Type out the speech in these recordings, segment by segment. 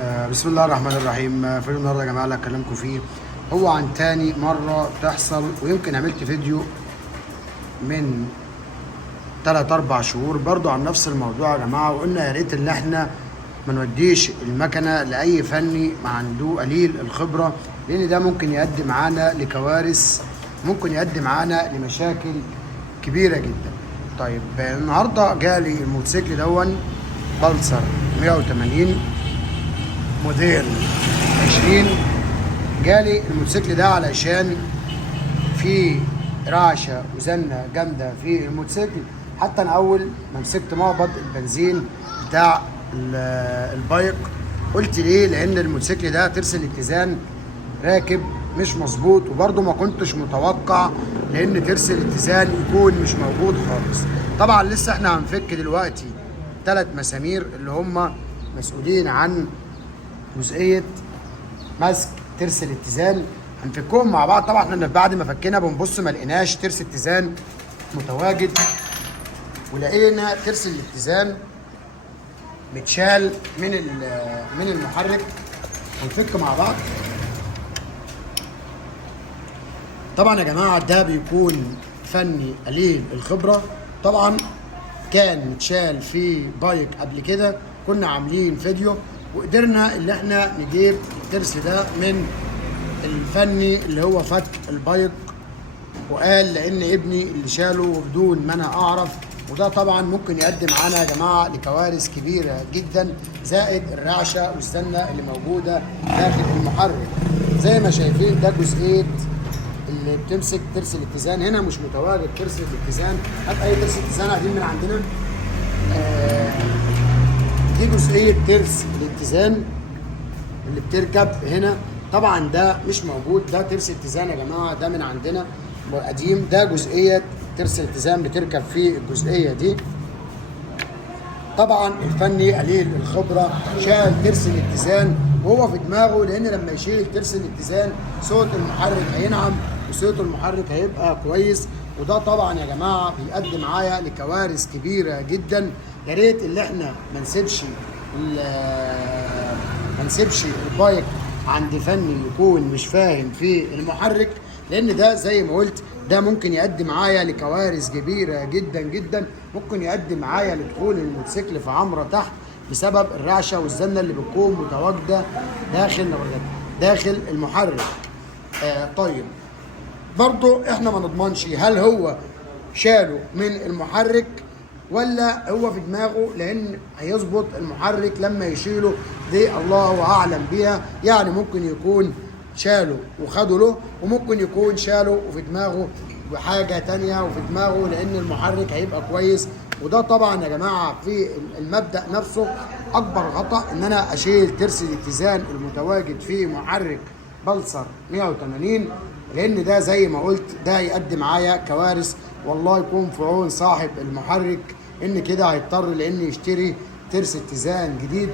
بسم الله الرحمن الرحيم. فيديو النهارده يا جماعه اللي هكلمكم فيه هو عن تاني مره تحصل، ويمكن عملت فيديو من 3-4 شهور برضو عن نفس الموضوع يا جماعه، وقلنا يا ريت ان احنا ما نوديش المكنه لاي فني ما عنده قليل الخبره، لان ده ممكن يؤدي معانا لكوارث، ممكن يؤدي معانا لمشاكل كبيره جدا. طيب النهارده جالي الموتوسيكل دون بلسر 180 موديل 20. جالي الموتوسيكل ده علشان في رعشه وزنه جامده في الموتوسيكل. حتى انا اول ما مسكت مقبض البنزين بتاع البايك قلت ليه؟ لان الموتوسيكل ده ترس الاتزان راكب مش مظبوط، وبرده ما كنتش متوقع لان ترس الاتزان يكون مش موجود خالص. طبعا لسه احنا هنفك دلوقتي 3 مسامير اللي هم مسؤولين عن جزئيه مسك ترس الاتزان، هنفكهم مع بعض. طبعا احنا بعد ما فكينا بنبص ما لقيناش ترس اتزان متواجد، ولقينا ترس الاتزان متشال من المحرك. هنفك مع بعض. طبعا يا جماعه ده بيكون فني قليل الخبره. طبعا كان متشال في بايك قبل كده، كنا عاملين فيديو وقدرنا ان احنا نجيب الترس ده من الفني اللي هو فك البايك، وقال لان ابني اللي شاله وبدون ما انا اعرف، وده طبعا ممكن يؤدي معانا يا جماعه لكوارث كبيره جدا، زائد الرعشه والسنه اللي موجوده داخل المحرك. زي ما شايفين ده جزئيه اللي بتمسك ترس الاتزان، هنا مش متواجد ترس الاتزان. هات اي ترس اتزان قاعدين من عندنا. دي جزئيه ترس الاتزان اللي بتركب هنا، طبعا ده مش موجود، ده ترس اتزان يا جماعه، ده من عندنا قديم. ده جزئيه ترس الاتزان بتركب في الجزئيه دي. طبعا الفني قليل الخبره شال ترس الاتزان وهو في دماغه، لان لما يشيل ترس الاتزان صوت المحرك هينعم وصوت المحرك هيبقى كويس، وده طبعا يا جماعه بيؤدي معايا لكوارث كبيره جدا. يا ريت اللي احنا ما نسيبش البايك عند فني يكون مش فاهم في المحرك، لان ده زي ما قلت ده ممكن يؤدي معايا لكوارث كبيره جدا جدا. ممكن يؤدي معايا لدخول الموتوسيكل في عمره تحت بسبب الرعشه والزنه اللي بتكون متواجده داخل المحرك. طيب برضو احنا ما نضمنش هل هو شاله من المحرك ولا هو في دماغه، لان هيظبط المحرك لما يشيله دي الله اعلم بيها. يعني ممكن يكون شاله وخده له، وممكن يكون شاله وفي دماغه بحاجه تانية، وفي دماغه لان المحرك هيبقى كويس. وده طبعا يا جماعه في المبدا نفسه اكبر خطا، ان انا اشيل ترس الاتزان المتواجد في محرك بلسر 180، لان ده زي ما قلت ده هيؤدي معايا كوارث. والله يكون في عون صاحب المحرك، ان كده هيضطر لان يشتري ترس اتزان جديد،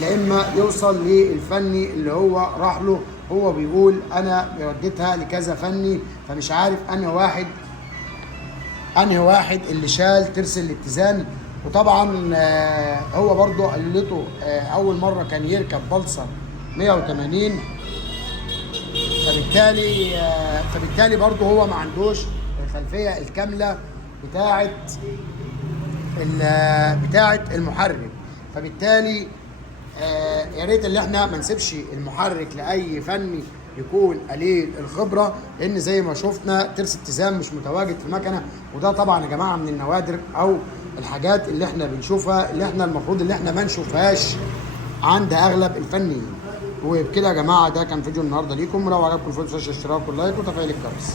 لا اما يوصل للفني اللي هو راح له. هو بيقول انا وديتها لكذا فني، فمش عارف انهي واحد اللي شال ترس الاتزان. وطبعا هو برضه قلته اول مره كان يركب بلسر 180، فبالتالي برضه هو ما عندوش الخلفيه الكامله بتاعه المحرك. فبالتالي يا ريت اللي احنا ما نسيبش المحرك لاي فني يكون قليل الخبره، لان زي ما شفنا ترس اتزان مش متواجد في مكنه. وده طبعا يا جماعه من النوادر او الحاجات اللي احنا بنشوفها اللي احنا المفروض اللي احنا ما نشوفهاش عند اغلب الفنيين. وبكده يا جماعه ده كان فيديو النهارده ليكم، ولو عجبكم الفيديو ما تنسوش الاشتراك واللايك وتفعيل الجرس.